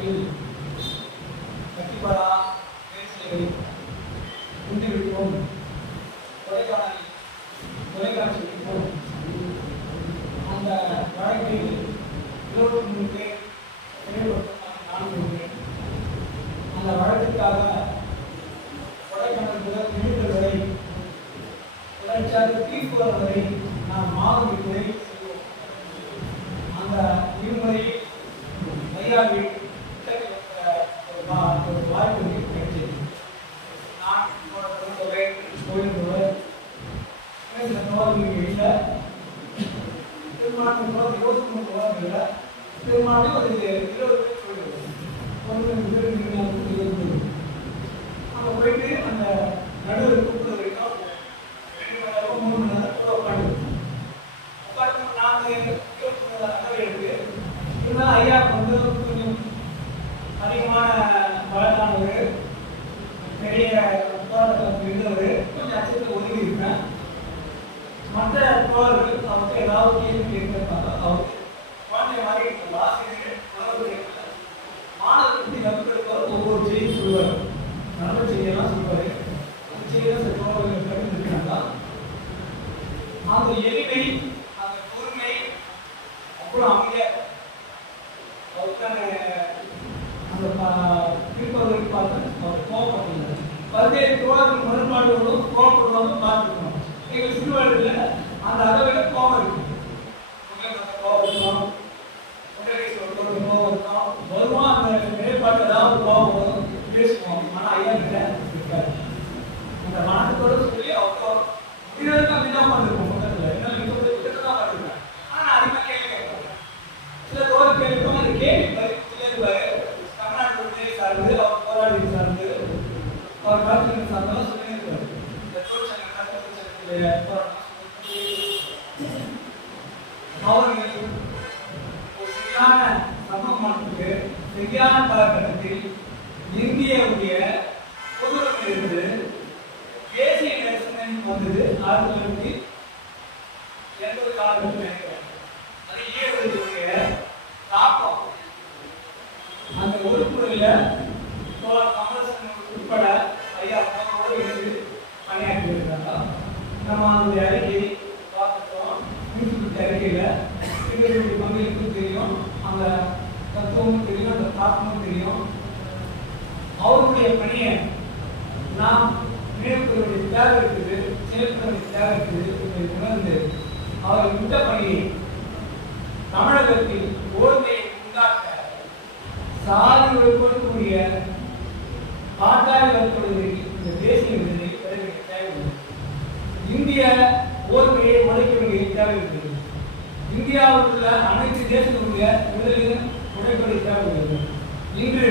மாநிலம் ஸ்ரீ பேசியவை குண்டுவிட்டோம் கொடைக்கானல் அந்த வழக்கில் இருபத்தி மூணு பேர் சிறைப்படுத்தப்பட்ட அந்த வழக்குக்காக கொடைக்கானல் முதல் திண்டுக்கல் வரை தொடர்ச்சியாக தீர்ப்பு வரை நான் மாதம் இருபத்தி திருமணம் ஒரு இருபது பேர் போயிடுது ஒரு ரெண்டு பேர் இருபது பேர் அங்கே போயிட்டு அந்த நடுவில் கூப்பிட்டு வரைக்கும் ரெண்டு மணி நேரம் மூணு மணி நேரம் கூட உட்காந்து உட்காந்து நாங்கள் இருக்கு இருந்தாலும் ஐயா வந்து கொஞ்சம் அதிகமான வழக்கானவர் பெரிய போராட்டத்தில் இருந்தவர் கொஞ்சம் அச்சத்தில் ஒதுங்கி இருப்பேன் மற்ற தோழர்கள் அவருக்கு ஏதாவது கேள்வி கேட்கிறாங்க அவருக்கு குழந்தை மாதிரி மாணவர்களுக்கு ஒவ்வொரு செய்தி சொல்லுவார் நல்ல செய்தியெல்லாம் சொல்லுவார் அந்த செய்தியெல்லாம் சில தோழர்கள் தெரிஞ்சிருக்கிறாங்க அந்த எளிமை அந்த பொறுமை அப்புறம் அமைதியா அந்த திருப்பதிக்கு பார்த்து அவர் பல்வேறு தோழர்கள் முரண்பாடுகளும் கோபப்படுவாங்க பார்த்துக்கணும் எங்கள் சிறுவர்களில் அந்த அளவில் கோபம் இருக்கும் உங்களுக்கு அந்த கோபம் இருக்கும் உடனே சொல்றது கோபம் இருக்கும் வருவோம் அந்த நிலைப்பாட்டு ஏதாவது கோபம் வரும் பேசுவோம். ஆனால் ஐயா கிட்ட இருக்காது அந்த மனத்தோட சொல்லி அவங்க முடிவதற்கு அப்படி தான் பண்ணிருக்கோம் பக்கத்தில். என்ன நீங்க வந்து தான் பண்ணிருக்கேன் ஆனால் அதிகமாக கேள்வி கேட்கணும் சில தோழர் கேள்விக்கும் அந்த கேள்வி பதில் தமிழ்நாட்டு விடுதலை சார்ந்து அவர் போராடி சார்ந்து அவர் கருத்து சார்ந்தெல்லாம் சொல்லியிருப்பாரு இந்த தொழிற்சங்க போராட்டம் அவர்கள் சரியான சமமானத்துக்கு சரியான வந்தது ஆயிரத்தி எந்த எண்பது காலகட்டம் நினைக்கிறேன் அது ஈழத்தினுடைய தாக்கம். அந்த உறுப்புகளில் தோழர் கமலசன் உட்பட ஐயா அவரோடு இணைந்து பணியாற்றி இருக்காங்க நம்ம அந்த அறிக்கை பார்த்துட்டோம். யூடியூப் அறிக்கையில் எங்களுடைய பங்களிப்பும் தெரியும். அந்த தத்துவமும் தெரியும். அந்த தாக்கமும் தெரியும். அவருடைய பணியை நாம் நினைப்பதற்குரிய தேவை இருக்குது செயல்படுவதற்கு உணர்ந்து அவர் இந்த பணியை தமிழகத்தில் ஓர்மையை உண்டாக்க சாதி கொடுக்கக்கூடிய பாட்டாளர்களுடைய இந்த தேசிய விருதை பெற வேண்டிய உள்ளது. இந்திய ஓர்மையை உடைக்க வேண்டிய தேவை இந்தியாவில் உள்ள அனைத்து தேசங்களுடைய விடுதலையும் உள்ளது இன்று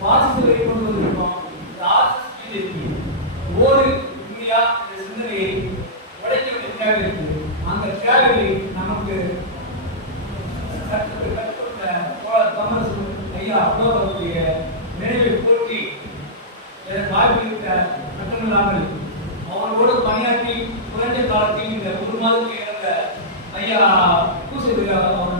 பாசிசத்தை கொண்டு வந்திருக்கோம் இந்த ஆர்எஸ்எஸ் பிஜேபி ஒரு இந்தியா என்ற சிந்தனையை உடைக்க வேண்டிய தேவை இருக்குது அந்த தேவையை நமக்கு கற்றுக் கற்றுக்கொண்ட தோழர் கமலசன் ஐயா அவ்வளோவுடைய நினைவை போற்றி எனக்கு வாய்ப்பளித்த மட்டுமில்லாமல் அவரோடு பணியாற்றி குறைந்த காலத்தில் இந்த ஒரு மாதத்தில் இருந்த ஐயா பூசை அவர்கள்